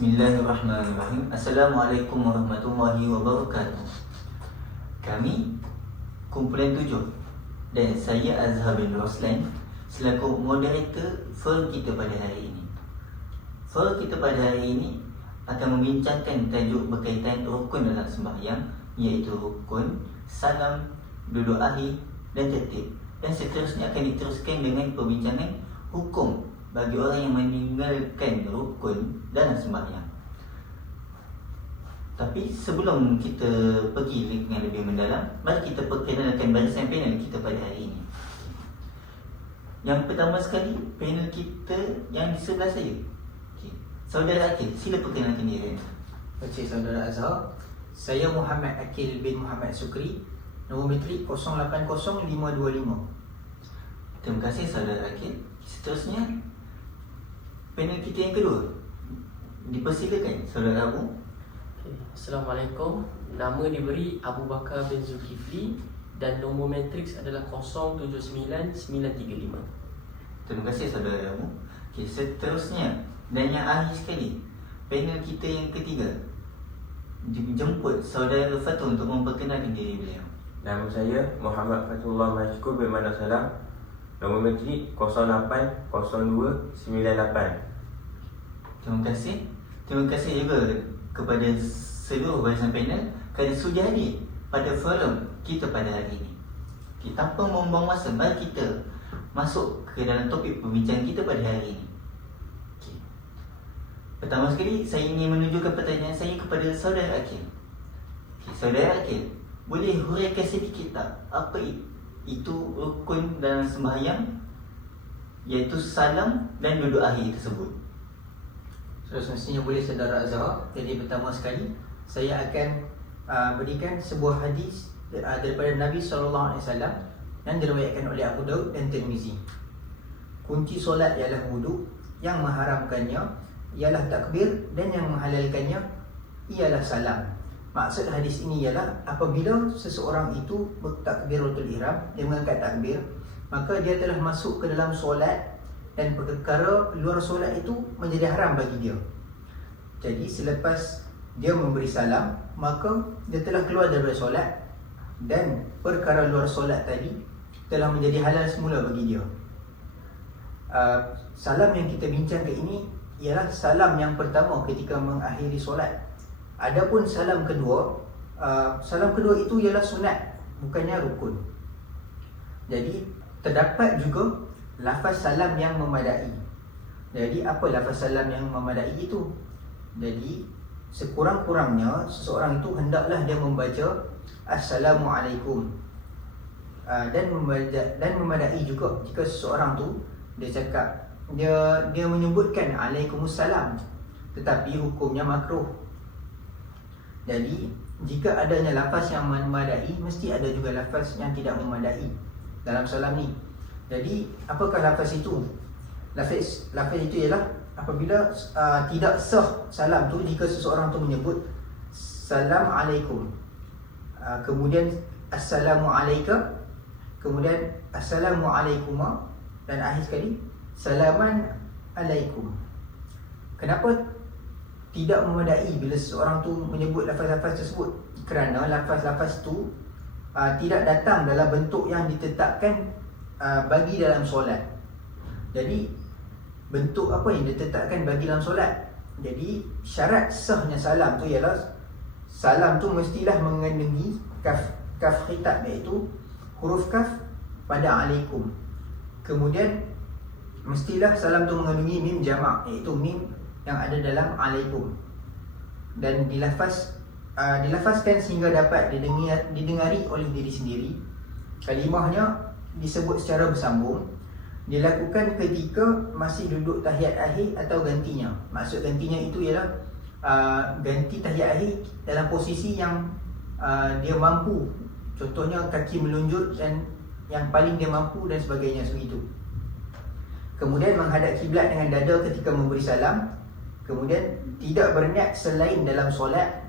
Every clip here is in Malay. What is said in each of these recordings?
Bismillahirrahmanirrahim. Assalamualaikum warahmatullahi wabarakatuh. Kami kumpulan 7 dan saya Azhar bin Roslan selaku moderator forum kita pada hari ini. Forum kita pada hari ini akan membincangkan tajuk berkaitan rukun dalam sembahyang, iaitu rukun, salam, duduk akhir dan tertib. Dan seterusnya akan diteruskan dengan perbincangan hukum bagi orang yang meninggalkan rukun dalam sembahyang. Tapi sebelum kita pergi dengan lebih mendalam, mari kita perkenalkan barisan panel kita pada hari ini. Yang pertama sekali, panel kita yang di sebelah saya. Saudara Akil, sila perkenalkan diri. Okey, Saudara Azhar. Saya Muhammad Akil bin Muhammad Sukri, nombor metrik 080525. Terima kasih Saudara Akil. Seterusnya, panel kita yang kedua. Dipersilakan Saudara Abu. Assalamualaikum. Nama diberi Abu Bakar bin Zulkifli dan nombor matriks adalah 079935. Terima kasih Saudara Abu. Okey, seterusnya dan yang akhir sekali, panel kita yang ketiga. Jemput Saudara Fatul untuk memperkenalkan diri beliau. Nama saya Muhammad Fatullah Mashkur bin Madar Salam, nombor metrik 080298. Terima kasih. Terima kasih juga kepada seluruh barisan panel kerana sudi hadir pada forum kita pada hari ini. Okay, tanpa membuang masa, mari kita masuk ke dalam topik perbincangan kita pada hari ini. Okay. Pertama sekali, saya ingin menunjukkan pertanyaan saya kepada Saudara Akil. Okay, Saudara Akil, boleh huraikan sedikit tak apa itu rukun dalam sembahyang, iaitu salam dan duduk akhir tersebut? Semestinya boleh Saudara Azhar. Jadi pertama sekali, saya akan berikan sebuah hadis daripada Nabi SAW yang diriwayatkan oleh Abu Daud dan Tirmizi. Kunci solat ialah wuduk, yang mengharamkannya ialah takbir, dan yang menghalalkannya ialah salam. Maksud hadis ini ialah apabila seseorang itu bertakbiratul ihram, dia mengangkat takbir, maka dia telah masuk ke dalam solat dan perkara luar solat itu menjadi haram bagi dia. Jadi selepas dia memberi salam, maka dia telah keluar daripada solat dan perkara luar solat tadi telah menjadi halal semula bagi dia. Salam yang kita bincangkan ini ialah salam yang pertama ketika mengakhiri solat. Adapun salam kedua itu ialah sunat, bukannya rukun. Jadi terdapat juga lafaz salam yang memadai. Jadi apa lafaz salam yang memadai itu? Jadi sekurang-kurangnya seseorang itu hendaklah dia membaca Assalamualaikum, dan memadai juga jika seseorang tu dia cakap dia menyebutkan Alaikumussalam, tetapi hukumnya makruh. Jadi jika adanya lafaz yang memadai, mesti ada juga lafaz yang tidak memadai dalam salam ni. Jadi apakah lafaz itu? Lafaz itu ialah apabila tidak sah salam tu jika seseorang tu menyebut salam alaikum, kemudian assalamu alaika, kemudian assalamu alaikuma, dan akhir sekali salaman alaikum. Kenapa tidak memadai bila seseorang tu menyebut lafaz-lafaz tersebut? Kerana lafaz-lafaz tu tidak datang dalam bentuk yang ditetapkan bagi dalam solat. Jadi bentuk apa yang ditetapkan bagi dalam solat? Jadi syarat sahnya salam tu ialah salam tu mestilah mengandungi kaf khitab, iaitu huruf kaf pada alaikum. Kemudian mestilah salam tu mengandungi mim jamak, iaitu mim yang ada dalam alaikum, dan dilafazkan sehingga dapat didengari oleh diri sendiri. Kalimahnya disebut secara bersambung, dilakukan ketika masih duduk tahiyat akhir atau gantinya. Maksud gantinya itu ialah ganti tahiyat akhir dalam posisi yang dia mampu. Contohnya kaki melunjut dan yang paling dia mampu dan sebagainya, sebegitu. Kemudian menghadap kiblat dengan dada ketika memberi salam. Kemudian tidak berniat selain dalam solat,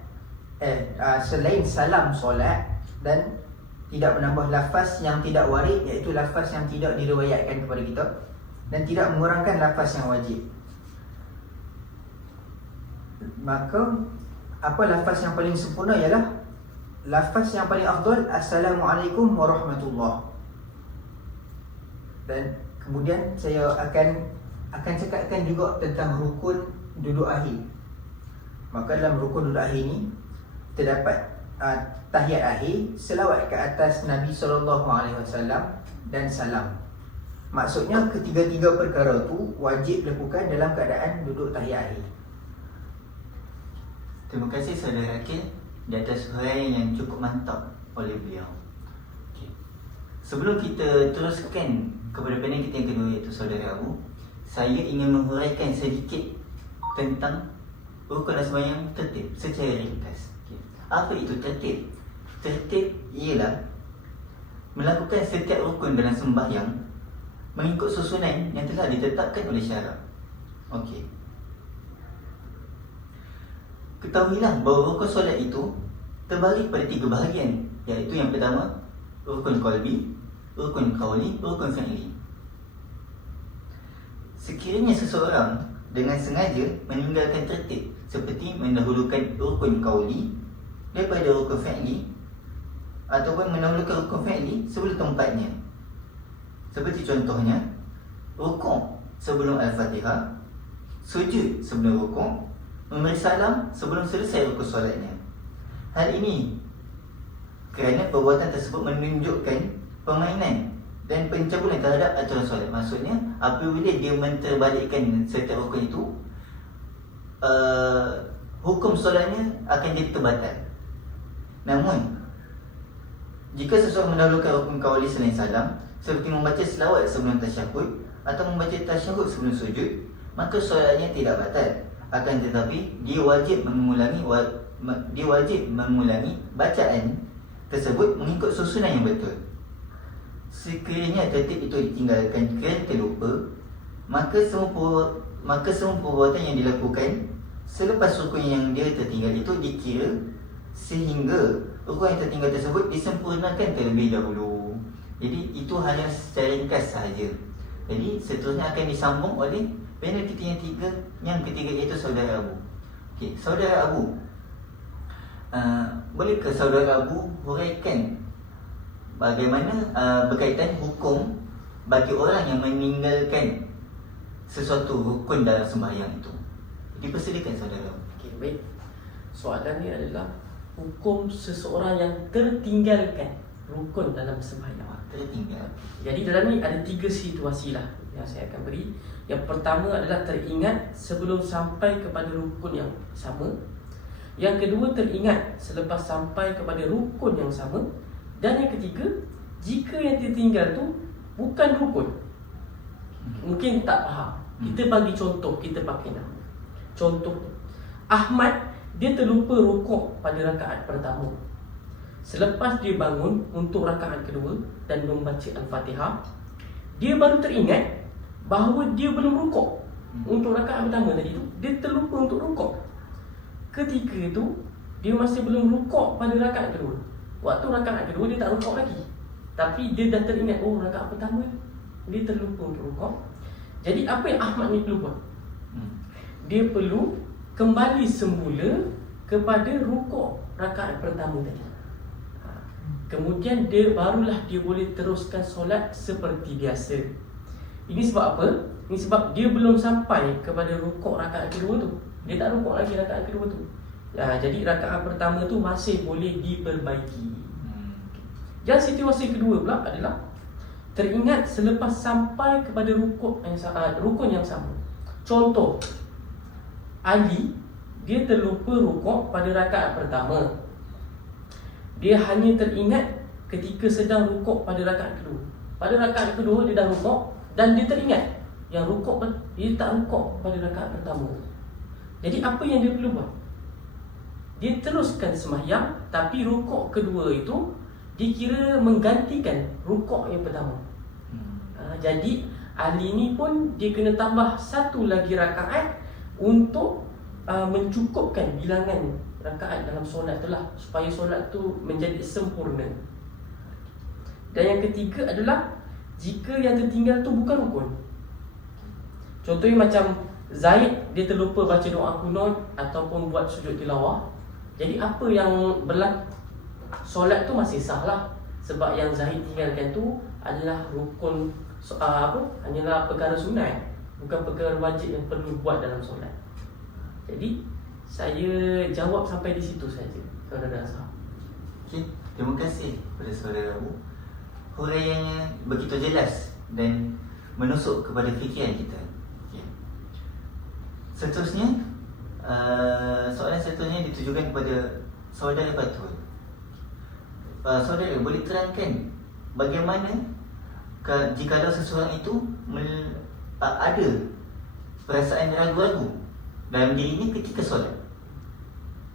selain salam solat, dan tidak menambah lafaz yang tidak warid, iaitu lafaz yang tidak diriwayatkan kepada kita, dan tidak mengurangkan lafaz yang wajib. maka apa lafaz yang paling sempurna ialah lafaz yang paling afdal, Assalamualaikum warahmatullahi. Dan kemudian saya akan cakapkan juga tentang rukun duduk akhir. Maka dalam rukun duduk akhir ni terdapat tahiyat akhir, selawat ke atas Nabi SAW dan salam. Maksudnya ketiga-tiga perkara tu wajib dilakukan dalam keadaan duduk tahiyat akhir. Terima kasih saudara Akil di atas huraian yang cukup mantap oleh beliau. Okay. Sebelum kita teruskan kepada panel kita yang kedua, iaitu saudara Abu, saya ingin menghuraikan sedikit tentang rukun sembahyang tertib secara ringkas. Okay. Apa itu tertib? Tertib ialah melakukan setiap rukun dalam sembahyang mengikut susunan yang telah ditetapkan oleh syarak. Okey. Ketahuilah bahawa rukun solat itu terbagi pada 3 bahagian, iaitu yang pertama rukun qalbi, rukun qauli, rukun fi'li. Sekiranya seseorang dengan sengaja meninggalkan tertib seperti mendahulukan rukun qauli daripada rukun fi'li ataupun mendahulukan rukun fi'li sebelum tempatnya, seperti contohnya rukuk sebelum Al-Fatihah, sujud sebelum rukuk, memberi salam sebelum selesai rukun solatnya. Hal ini kerana perbuatan tersebut menunjukkan permainan dan pencabulan terhadap aturan solat. Maksudnya apabila dia menterbalikkan setiap rukun itu, hukum solatnya akan jadi terbatal. Namun jika seseorang mendahulukan rukun qauli selain salam, seperti membaca selawat sebelum tasyahud atau membaca tasyahud sebelum sujud, maka solatnya tidak batal. Akan tetapi dia wajib mengulangi bacaan tersebut mengikut susunan yang betul. Sekiranya tertib itu ditinggalkan kerana terlupa, maka semua perbuatan yang dilakukan selepas rukun yang dia tertinggal itu dikira, sehingga rukun yang tertinggal tersebut disempurnakan terlebih dahulu. Jadi itu hanya secara ringkas sahaja. Jadi seterusnya akan disambung oleh panel kita yang ketiga iaitu saudara Abu. Okey, saudara Abu, bolehkah saudara Abu huraikan bagaimana berkaitan hukum bagi orang yang meninggalkan sesuatu rukun dalam sembahyang itu? Dipersilakan saudara. Okey, baik. Soalan ni adalah hukum seseorang yang tertinggalkan rukun dalam sembahyang. Tertinggal. Jadi dalam ni ada 3 situasi lah yang saya akan beri. Yang pertama adalah teringat sebelum sampai kepada rukun yang sama. Yang kedua, teringat selepas sampai kepada rukun yang sama. Dan yang ketiga, jika yang tertinggal tu bukan rukun. Mungkin tak faham. Kita bagi contoh, kita pakai nama. Contoh, Ahmad dia terlupa rukuk pada rakaat pertama. Selepas dia bangun untuk rakaat kedua dan membaca Al-Fatihah, dia baru teringat bahawa dia belum rukuk untuk rakaat pertama tadi tu. Dia terlupa untuk rukuk. Ketika itu dia masih belum rukuk pada rakaat kedua. Waktu rakaat kedua dia tak rukuk lagi, tapi dia dah teringat, oh rakaat pertama dia terlupa untuk rukuk. Jadi apa yang Ahmad ni perlu buat? Dia perlu kembali semula kepada rukuk rakaat pertama tadi. Kemudian barulah dia boleh teruskan solat seperti biasa. Ini sebab apa? Ini sebab dia belum sampai kepada rukuk rakaat kedua tu. Dia tak rukuk lagi rakaat kedua tu. Jadi rakaat pertama tu masih boleh diperbaiki. Dan situasi kedua pula adalah teringat selepas sampai kepada rukun yang sama. Contoh, Ali dia terlupa rukuk pada rakaat pertama. Dia hanya teringat ketika sedang rukuk pada rakaat kedua. Pada rakaat kedua dia dah rukuk dan dia teringat yang rukuk dia tak rukuk pada rakaat pertama. Jadi apa yang dia perlu buat? Dia teruskan sembahyang, tapi rukuk kedua itu dikira menggantikan rukuk yang pertama. Jadi Ali ni pun dia kena tambah satu lagi rakaat untuk mencukupkan bilangan rakaat dalam solat tu lah, supaya solat tu menjadi sempurna. Dan yang ketiga adalah jika yang tertinggal tu bukan rukun. Contohnya macam Zaid dia terlupa baca doa kunut ataupun buat sujud tilawah, jadi apa yang berlaku, solat tu masih sah lah. Sebab yang Zaid tinggalkan tu adalah rukun, hanyalah perkara sunat, bukan perkara wajib yang perlu buat dalam solat. Jadi saya jawab sampai di situ saja, saudara Azhar. Okey, terima kasih kepada saudara Abu. Huraiannya begitu jelas dan menusuk kepada fikiran kita. Okey. Seterusnya, soalan seterusnya ditujukan kepada saudara Fatul. Saudara boleh terangkan bagaimana jikalau seseorang itu ada perasaan ragu-ragu dalam dirinya ketika solat?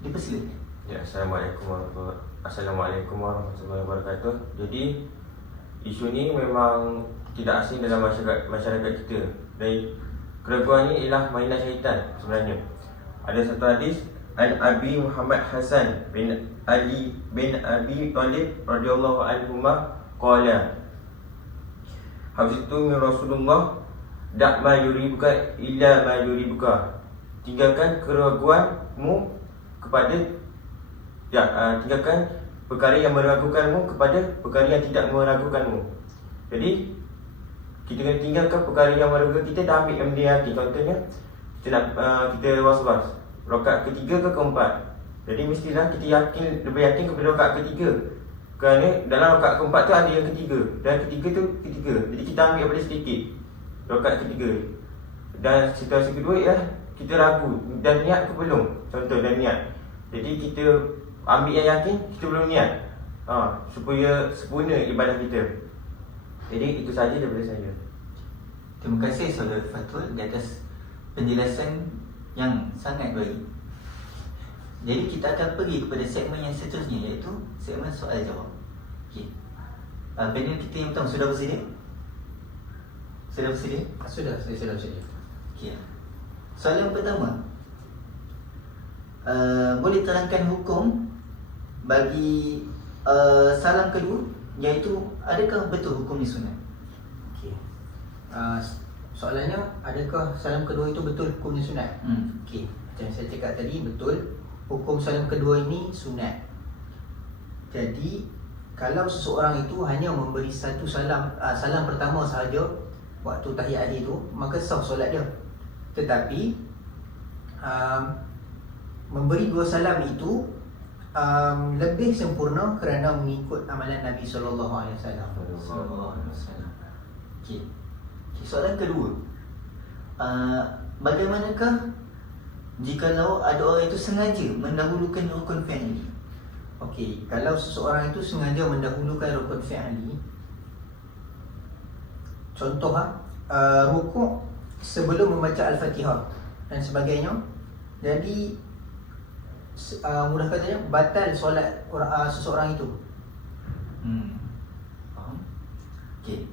Dipersilakan. Ya, Assalamualaikum warahmatullahi wabarakatuh. Jadi isu ni memang tidak asing dalam masyarakat kita. Dan keraguan ni ialah mainan syaitan sebenarnya. Ada satu hadis An Abi Muhammad Hasan bin Ali bin Abi Talib radhiyallahu anhuma qala Hafiztu min Rasulullah da' ma yuribuka illa ma yuribuka. Tinggalkan keraguanmu kepada tinggalkan perkara yang meragukanmu kepada perkara yang tidak meragukanmu. Jadi kita kena tinggalkan perkara yang meragukan kita dan ambil yang yakin. Contohnya kita was-was rakaat ketiga ke keempat. Jadi mestilah kita lebih yakin kepada rakaat ketiga, kerana dalam rakaat keempat tu ada yang ketiga, dan ketiga tu ketiga. Jadi kita ambil daripada sedikit rakaat ketiga. Dan situasi kedua ialah kita ragu dan niat ke belum. Contoh dan niat. Jadi kita ambil yang yakin, kita belum niat, supaya sempurna ibadah kita. Jadi itu saja daripada saya. Terima kasih saudara Fatul di atas penjelasan yang sangat baik. Jadi kita akan pergi kepada segmen yang seterusnya, iaitu segmen soal jawab. Okey. Panel kita yang pertama sudah bersedia? Sudah bersedia? Sudah, saya sudah bersedia. Okey. Soalan pertama, boleh terangkan hukum bagi salam kedua, iaitu adakah betul hukum ni sunat? Okey. Soalannya, adakah salam kedua itu betul hukumnya sunat? Okey, macam saya cakap tadi, betul. Hukum salam kedua ini sunat. Jadi kalau seseorang itu hanya memberi satu salam, salam pertama sahaja waktu tahiyat akhir tu, maka sah solat dia. Tetapi memberi dua salam itu lebih sempurna kerana mengikut amalan Nabi sallallahu alaihi wasallam. Okey. Soalan kedua, bagaimanakah jikalau ada orang itu sengaja mendahulukan rukun fi'li? Okey, kalau seseorang itu sengaja mendahulukan rukun fi'li, contoh rukuk sebelum membaca Al-Fatihah dan sebagainya, jadi mudah katanya batal solat seseorang itu. Faham? Okey.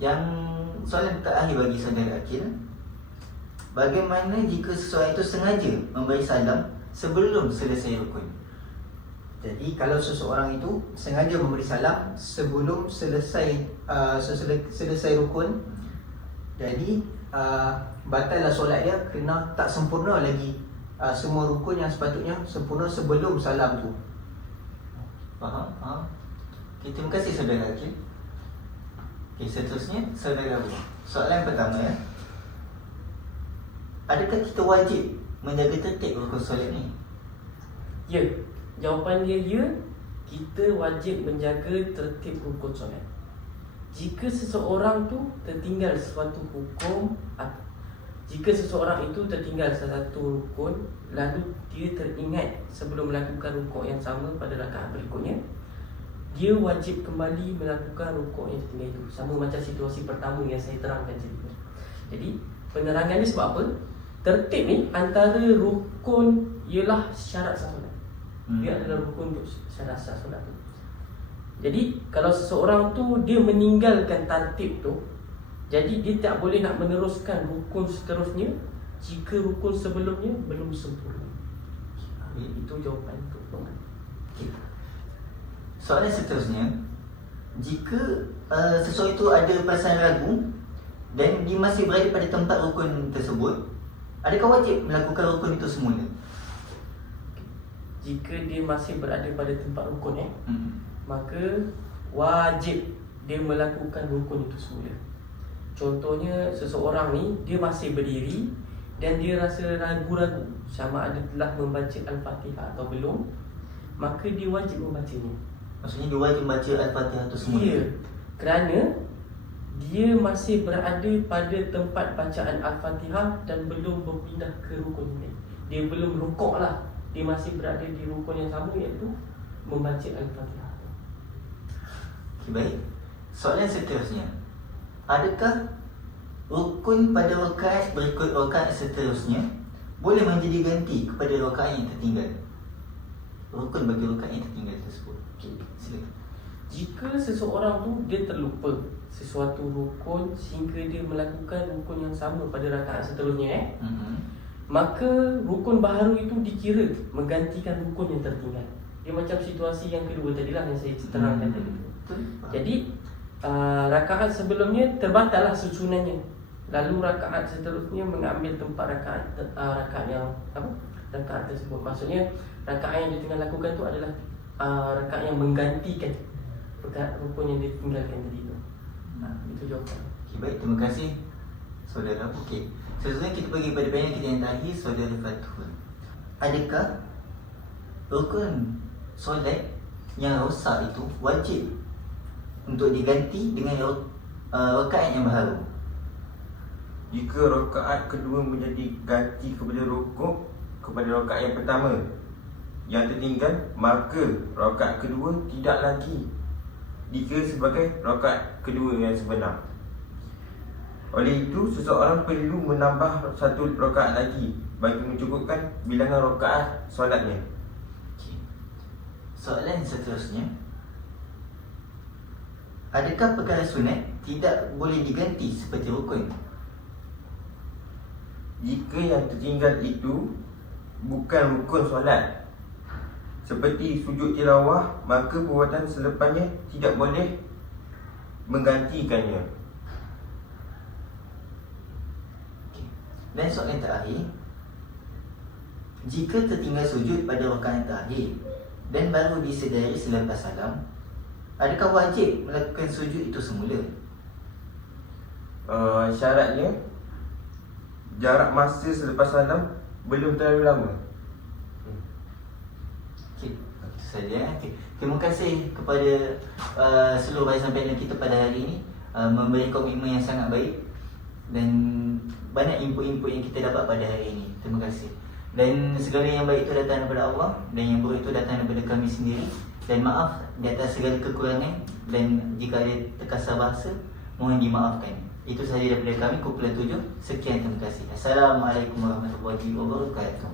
Yang soalan terakhir bagi saudara Akil, bagaimana jika seseorang itu sengaja memberi salam sebelum selesai rukun? Jadi kalau seseorang itu sengaja memberi salam sebelum selesai rukun, jadi batallah solat dia kerana tak sempurna lagi semua rukun yang sepatutnya sempurna sebelum salam tu. Faham? Okay, terima kasih saudara Akil. Okay, seterusnya saudara Abu. Soalan pertama ya. Adakah kita wajib menjaga tertib rukun solat ni? Ya, jawapan dia ya. Kita wajib menjaga tertib rukun solat. Jika seseorang tu tertinggal suatu hukum, jika seseorang itu tertinggal satu rukun, lalu dia teringat sebelum melakukan rukuk yang sama pada rakaat berikutnya, dia wajib kembali melakukan rukuk yang tertinggal itu. Sama macam situasi pertama yang saya terangkan tadi. Jadi penerangan ni sebab apa? Tertib ni antara rukun ialah syarat sah solat. Dia adalah rukun untuk syarat sah solat tu. Jadi kalau seseorang tu dia meninggalkan tertib tu, jadi dia tak boleh nak meneruskan rukun seterusnya jika rukun sebelumnya belum sempurna. Itu jawapan untuk soalan. Okay. Soalan seterusnya, jika seseorang itu ada perasaan ragu dan dia masih berada pada tempat rukun tersebut, Adakah wajib melakukan rukun itu semula? Jika dia masih berada pada tempat rukun Hmm. maka wajib dia melakukan rukun itu semula. Contohnya seseorang ni dia masih berdiri dan dia rasa ragu-ragu sama ada telah membaca Al-Fatihah atau belum, maka dia wajib membacanya. Maksudnya dia wajib baca Al-Fatihah itu semula. Ya, kerana dia masih berada pada tempat bacaan Al-Fatihah dan belum berpindah ke rukun ini. Dia belum rukuk lah. Dia masih berada di rukun yang sama, iaitu membaca Al-Fatihah. Okay, baik. Soalan seterusnya. Adakah rukun pada rakaat berikut rakaat seterusnya boleh menjadi ganti kepada rakaat yang tertinggal? Rukun bagi rakaat yang tertinggal tersebut. Okey, silakan. Jika seseorang tu dia terlupa sesuatu rukun sehingga dia melakukan rukun yang sama pada rakaat seterusnya, maka rukun baharu itu dikira menggantikan rukun yang tertinggal. Dia macam situasi yang kedua tadilah yang saya terangkan tadi. Jadi rakaat sebelumnya terbatallah susunannya. Lalu rakaat seterusnya mengambil tempat rakaat yang rakaat tersebut. Maksudnya rakaat yang dia tengah lakukan tu adalah rakaat yang menggantikan rukun yang ditinggalkan tadi tu. Itu jawapan. Okay, baik, terima kasih saudara. Okey. Seterusnya kita pergi pada panel kita yang terakhir, saudara Fathul. Adakah rukun solat yang rosak itu wajib untuk diganti dengan rakaat yang baharu? Jika rakaat kedua menjadi ganti kepada rukuk kepada rakaat yang pertama yang tertinggal, maka rakaat kedua tidak lagi dikira sebagai rakaat kedua yang sebenar. Oleh itu, seseorang perlu menambah satu rakaat lagi bagi mencukupkan bilangan rakaat solatnya. Okay. Soalan seterusnya. Adakah perkara sunat tidak boleh diganti seperti rukun? Jika yang tertinggal itu bukan rukun solat, seperti sujud tilawah, maka perbuatan selepasnya tidak boleh menggantikannya. Okay. Dan soalan terakhir. Jika tertinggal sujud pada rakaat terakhir dan baru disedari selepas salam, adakah wajib melakukan sujud itu semula? Syaratnya jarak masa selepas salam belum terlalu lama. Okey, itu saja. Okey. Terima kasih kepada seluruh barisan panel kita pada hari ini, memberi komitmen yang sangat baik dan banyak input-input yang kita dapat pada hari ini. Terima kasih. Dan segala yang baik itu datang daripada Allah dan yang buruk itu datang daripada kami sendiri. Dan maaf di atas segala kekurangan, dan jika ada terkasar bahasa, mohon dimaafkan. Itu sahaja daripada kami, Kumpulan 7. Sekian, terima kasih. Assalamualaikum warahmatullahi wabarakatuh.